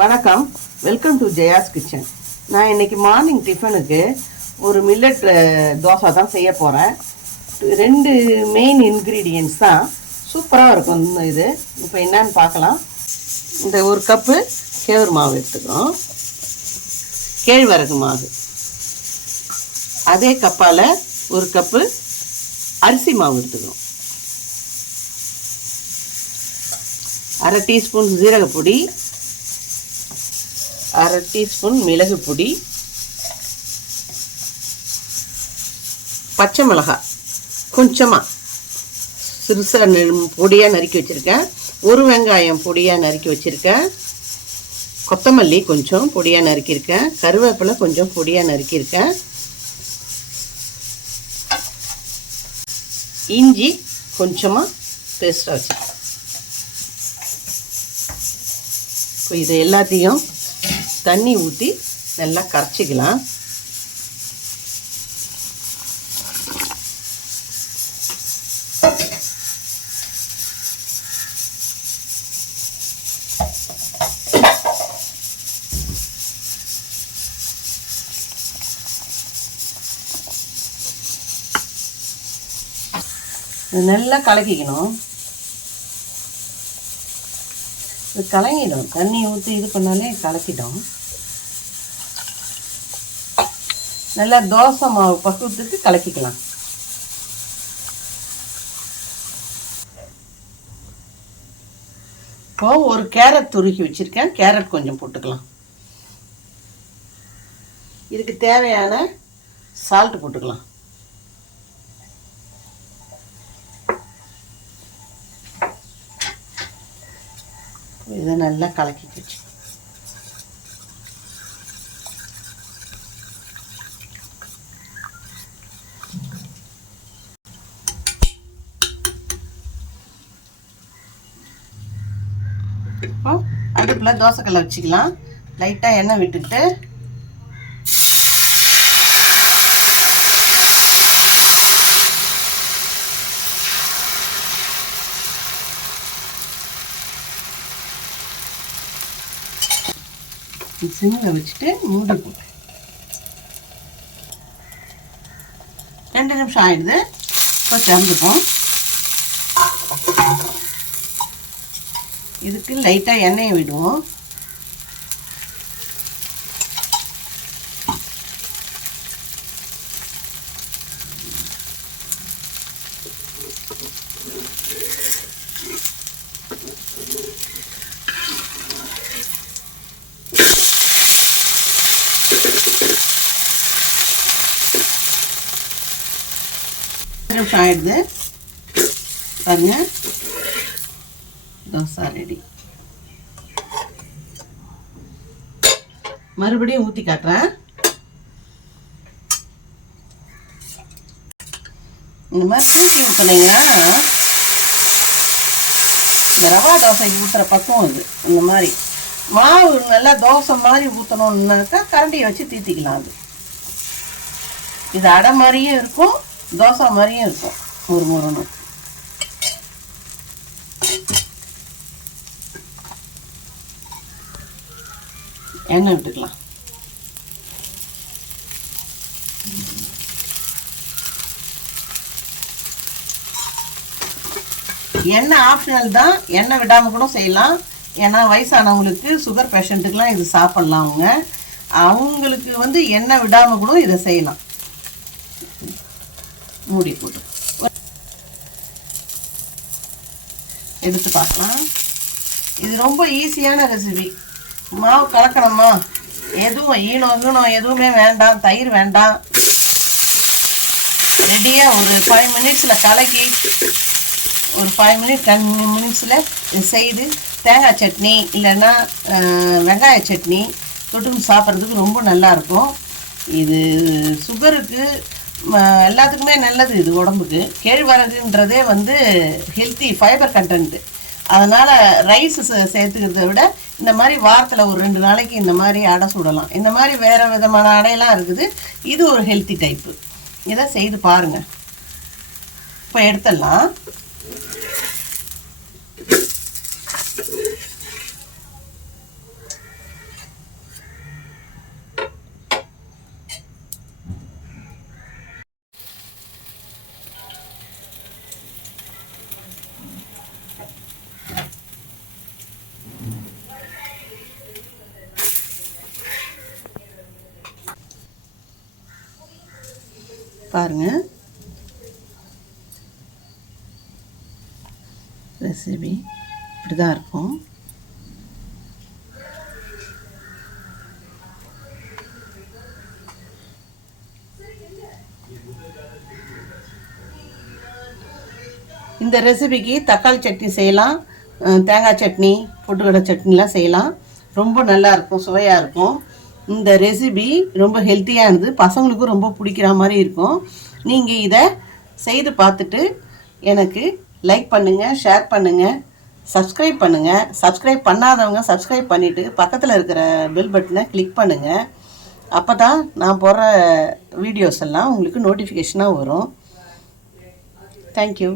வணக்கம், welcome to Jaya's kitchen. நான் இன்றைக்கி மார்னிங் டிஃபனுக்கு ஒரு மில்லட் தோசை தான் செய்ய போகிறேன். 2 மெயின் இன்க்ரீடியன்ட்ஸ் தான், சூப்பராக இருக்கும் இது. இப்போ என்னன்னு பார்க்கலாம். இந்த 1 கப்பு கேவுரு மாவு எடுத்துக்கிறோம், கேழ்வரகு மாவு. அதே கப்பால் 1 கப்பு அரிசி மாவு எடுத்துக்கிறோம். 1/2 டீஸ்பூன் ஜீரகப்பொடி, 1/2 டீஸ்பூன் மிளகு பொடி, பச்சை மிளகாய் கொஞ்சமாக சிறுசாக பொடியாக நறுக்கி வச்சுருக்கேன், 1 வெங்காயம் பொடியாக நறுக்கி வச்சுருக்கேன், கொத்தமல்லி கொஞ்சம் பொடியாக நறுக்கியிருக்கேன், கருவேப்பிலை கொஞ்சம் பொடியாக நறுக்கியிருக்கேன், இஞ்சி கொஞ்சமாக பேஸ்ட்டாக வச்சுருக்கேன். இப்போ இது எல்லாத்தையும் தண்ணி ஊற்றி நல்லா கரைச்சிக்கலாம். இது நல்லா கலக்கிக்கணும். இது கலங்கிடும், தண்ணி ஊற்றி இது பண்ணாலே கலக்கிடும். நல்லா தோசை மாவு பக்குவத்துக்கு கலக்கிக்கலாம். இப்போ 1 கேரட் துருக்கி வச்சுருக்கேன், கேரட் கொஞ்சம் போட்டுக்கலாம். இதுக்கு தேவையான சால்ட் போட்டுக்கலாம். இதை நல்லா கலக்கி வச்சு அடுப்பில் தோசைக்கல்லை வச்சுக்கலாம். லைட்டாக எண்ணெய் விட்டுட்டு சிம்மில் வச்சுட்டு மூடி போட்டு 2 நிமிஷம் ஆயிடுது. இப்போ திறந்துப்போம். இதுக்கு லைட்டாக எண்ணெயை விடுவோம். நிமிஷம் ஆயிடுது பாருங்க, தோசை ரெடி. மறுபடியும் ஊற்றி காட்டுறேன். இந்த மாதிரி ஊற்றி ஊற்றினீங்கன்னா இந்த ரவா தோசைக்கு ஊற்றுற பக்கம் இது. இந்த மாதிரி மாவு நல்லா தோசை மாதிரி ஊற்றணுன்னாக்கா கரண்டியை வச்சு தீத்திக்கலாம். அது இது அடை மாதிரியும் இருக்கும், தோசை மாதிரியும் இருக்கும். ஒரு முரணு எண்ணெய் விட்டுக்கலாம். எண்ணெய் ஆப்ஷனல் தான், எண்ணெய் விடாமல் கூட செய்யலாம். ஏன்னா வயசானவங்களுக்கு, சுகர் பேஷண்ட்டுக்கெலாம் இது சாப்பிட்லாம். அவங்களுக்கு எண்ணெய் விடாமல் கூட இதை செய்யலாம். மூடி போட்டு எடுத்து பார்க்கலாம். இது ரொம்ப ஈஸியான ரெசிபி. மாவு கலக்கணுமா, எதுவும் ஈனம் எதுவுமே வேண்டாம், தயிர் வேண்டாம். ரெடியாக ஒரு 5 மினிட்ஸில் கலக்கி ஒரு 10 மினிட்ஸில் இது செய்து தேங்காய் சட்னி இல்லைன்னா வெங்காய சட்னி தொட்டு சாப்பிட்றதுக்கு ரொம்ப நல்லாயிருக்கும். இது சுகருக்கு எல்லாத்துக்குமே நல்லது. இது உடம்புக்கு கேழ்வரகுன்றதே ஹெல்த்தி ஃபைபர் கண்டென்ட்டு. அதனால் ரைஸ் சேர்த்துக்கிறத விட இந்த மாதிரி வாரத்தில் ஒரு 2 நாளைக்கு இந்த மாதிரி அடை சுடலாம். இந்த மாதிரி வேறு விதமான அடையெல்லாம் இருக்குது. இது ஒரு ஹெல்த்தி டைப்பு. இதை செய்து பாருங்கள். இப்போ எடுத்துடலாம். பாருங்கள், ரெசிபி இப்படி தான் இருக்கும். இந்த ரெசிபிக்கு தக்காளி சட்னி செய்யலாம், தேங்காய் சட்னி, பொட்டுக்கடலை சட்னிலாம் செய்யலாம். ரொம்ப நல்லா இருக்கும், சுவையாக இருக்கும். இந்த ரெசிபி ரொம்ப ஹெல்த்தியானது, பசங்களுக்கும் ரொம்ப பிடிக்கிற மாதிரி இருக்கும். நீங்கள் இதை செய்து பார்த்துட்டு எனக்கு லைக் பண்ணுங்கள், ஷேர் பண்ணுங்கள், சப்ஸ்கிரைப் பண்ணுங்கள். சப்ஸ்கிரைப் பண்ணாதவங்க சப்ஸ்கிரைப் பண்ணிவிட்டு பக்கத்தில் இருக்கிற பெல் பட்டனை கிளிக் பண்ணுங்கள். அப்போ தான் நான் போடுற வீடியோஸ் எல்லாம் உங்களுக்கு நோட்டிஃபிகேஷனாக வரும். தேங்க்யூ.